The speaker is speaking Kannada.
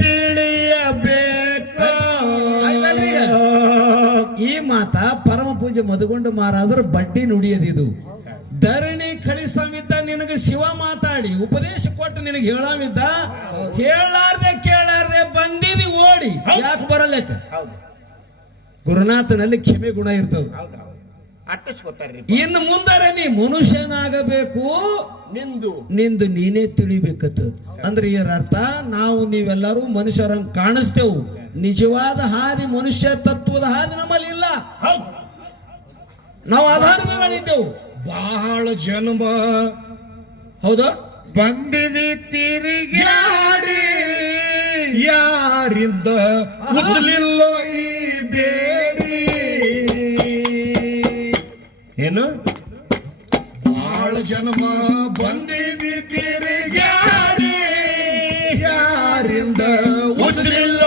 ತಿಳಿಯಬೇಕು. ಈ ಮಾತ ಪರಮ ಪೂಜೆ ಮಧುಗೊಂಡ ಮಾರಾದ್ರ ಬಡ್ಡಿ ನುಡಿಯದಿದು. ಧರಣಿ ಕಳಿಸಮಿದ್ದ ನಿನಗೆ ಶಿವ ಮಾತಾಡಿ ಉಪದೇಶ ಕೊಟ್ಟು ನಿನಗೆ ಹೇಳಮಿದ್ದ, ಹೇಳಾರ್ದೆ ಕೇಳಾರ್ದೆ ಬಂದಿದಿ ಓಡಿ. ಯಾಕೆ ಬರಲೇಕ? ಗುರುನಾಥನಲ್ಲಿ ಕ್ಷಮೆ ಗುಣ ಇರ್ತದೆ. ಇನ್ನು ಮುಂದರೆ ನೀ ಮನುಷ್ಯನಾಗಬೇಕು, ನಿಂದು ನೀನೇ ತಿಳಿಬೇಕತ್ತು. ಅಂದ್ರೆ ಇದರ ಅರ್ಥ ನಾವು ನೀವೆಲ್ಲರೂ ಮನುಷ್ಯರಂಗ್ ಕಾಣಿಸ್ತೇವು, ನಿಜವಾದ ಹಾದಿ ಮನುಷ್ಯ ತತ್ವದ ಹಾದಿ ನಮ್ಮಲ್ಲಿ ಇಲ್ಲ. ನಾವು ಆಧಾರದ ಮಾಡಿದ್ದೆವು. ಬಹಳ ಜನ್ಮ ಹೌದಾ ಬಂದಿದೆ ತಿರುಗಾಡಿ, ಯಾರಿಂದ ಮುಚ್ಚಲಿಲ್ಲ ಈ ಬೇಡಿ. ಏನು ಬಹಳ ಜನ್ಮ ಬಂದಿದೆ ತಿರುಗಾಡಿ, ಯಾರಿಂದ ಮುಚ್ಚಲಿಲ್ಲ